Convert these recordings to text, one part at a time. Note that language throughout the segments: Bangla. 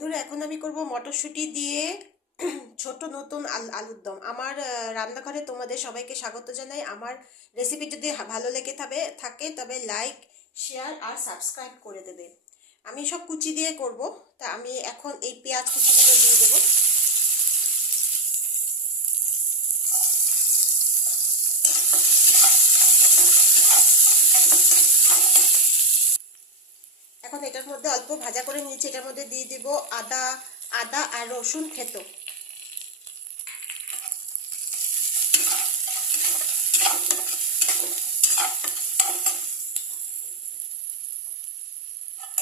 বন্ধুরা, এখন আমি করব মটরশুঁটি দিয়ে ছোট নতুন আলুর দম। আমার রান্নাঘরে তোমাদের সবাইকে স্বাগত জানাই। আমার রেসিপি যদি ভালো লেগে থাকে তবে লাইক, শেয়ার আর সাবস্ক্রাইব করে দেবে। আমি সব কুচি দিয়ে করব, তা আমি এখন এই পেঁয়াজ কুচিগুলো দিয়ে দেবো। এখন এটার মধ্যে অল্প ভাজা করে নিয়েছি, এটার মধ্যে দিয়ে দিব আদা আর রসুন থেতো।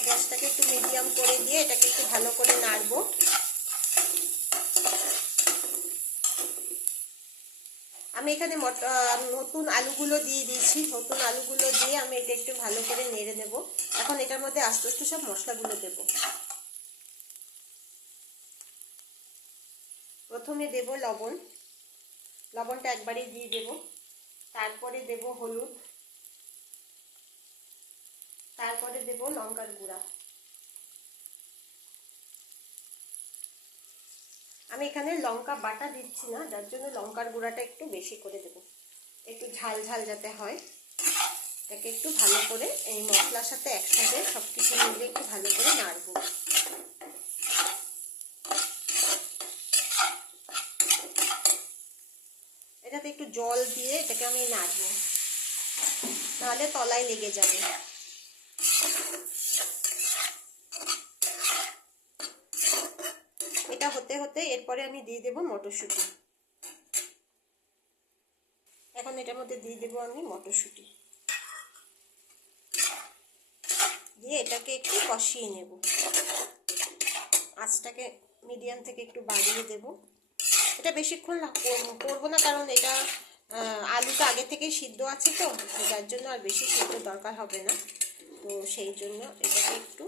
গ্যাসটাকে একটু মিডিয়াম করে দিয়ে এটাকে একটু ভালো করে নাড়বো। আমি এখানে নতুন আলুগুলো দিয়ে দিয়েছি। নতুন আলুগুলো দিয়ে আমি এটা একটু ভালো করে নেড়ে নেব। এখন এটার মধ্যে আস্তে আস্তে সব মশলাগুলো দেব। প্রথমে দেব লবণ, লবণটা একবারেই দিয়ে দেব। তারপরে দেব হলুদ, তারপরে দেব লঙ্কার গুঁড়া। আমি এখানে লঙ্কা বাটা দিচ্ছি না, যার জন্য লঙ্কার গুঁড়াটা একটু বেশি করে দেব, একটু ঝাল ঝাল যাতে হয়। এটাকে একটু ভালো করে এই মশলার সাথে একসাথে সব কিছু মিলে একটু ভালো করে নাড়বো। এটাতে একটু জল দিয়ে এটাকে আমি নাড়বো, নাহলে তলায় লেগে যাবে। এটা হতে হতে এরপরে আমি দিয়ে দেব মটরশুঁটি। এখন এটার মধ্যে দিয়ে দেব আমি মটরশুঁটি, দিয়ে এটাকে একটু কষিয়ে নেব। আঁচটাকে মিডিয়াম থেকে একটু বাড়িয়ে দেব। এটা বেশিক্ষণ করবো না, কারণ এটা আলুটা আগে থেকেই সিদ্ধ আছে, তো যার জন্য আর বেশি সিদ্ধ দরকার হবে না। তো সেই জন্য এটাকে একটু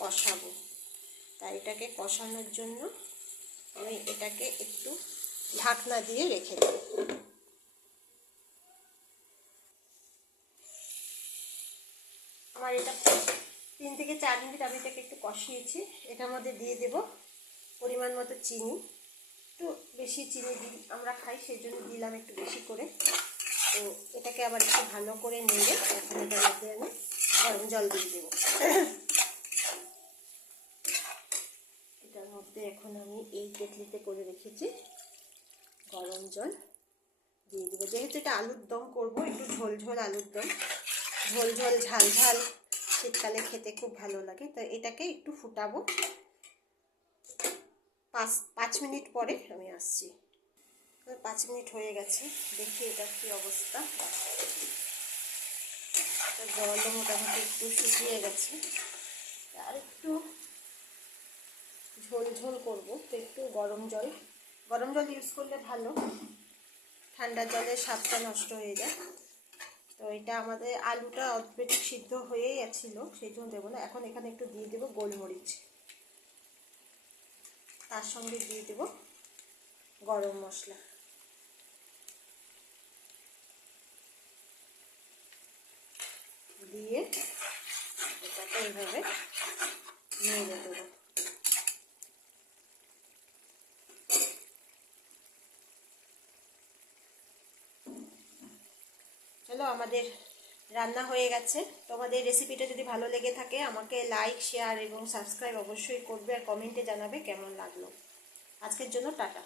কষাবো। তাই এটাকে কষানোর জন্য আমি এটাকে একটু ঢাকনা দিয়ে রেখে দেব। আমার এটা 3 থেকে 4 মিনিট আমি এটাকে একটু কষিয়েছি। এটার মধ্যে দিয়ে দেব পরিমাণ মতো চিনি। একটু বেশি চিনি আমরা খাই, সেই জন্য দিলাম একটু বেশি করে। তো এটাকে আবার একটু ভালো করে নেড়ে এখন এটার মধ্যে আমি গরম জল দিয়ে দেব। এটার মধ্যে এখন আমি এই কেটলিতে করে রেখেছি গরম জল দিয়ে দেবো। যেহেতু এটা আলুর দম করবো, একটু ঝোল ঝোল আলুর দম, ঝোল ঝোল ঝাল ঝাল শীতকালে খেতে খুব ভালো লাগে। তো এটাকে একটু ফুটাবো। 5 মিনিট পরে আমি আসছি। 5 মিনিট হয়ে গেছে, দেখি এটা কি অবস্থা। জলও মোটামুটি একটু শুকিয়ে গেছে, আর একটু ঝোল ঝোল করবো। তো একটু গরম জল ইউজ করলে ভালো, ঠান্ডা জলের স্বাদটা নষ্ট হয়ে যায়। তো এটা আমাদের আলুটা অল্প সিদ্ধ হয়েই গেছিল, সেই জন্য দেবো না। এখন এখানে একটু দিয়ে দেবো গোলমরিচ, তার সঙ্গে দিয়ে দেবো গরম মশলা। দিয়ে এটাকে এইভাবে নেড়ে দেবো। চলো, আমাদের রান্না হয়ে গেছে। তোমাদের রেসিপিটা যদি ভালো লেগে থাকে আমাকে লাইক, শেয়ার এবং সাবস্ক্রাইব অবশ্যই করবে, আর কমেন্টে জানাবে কেমন লাগলো। আজকের জন্য টাটা।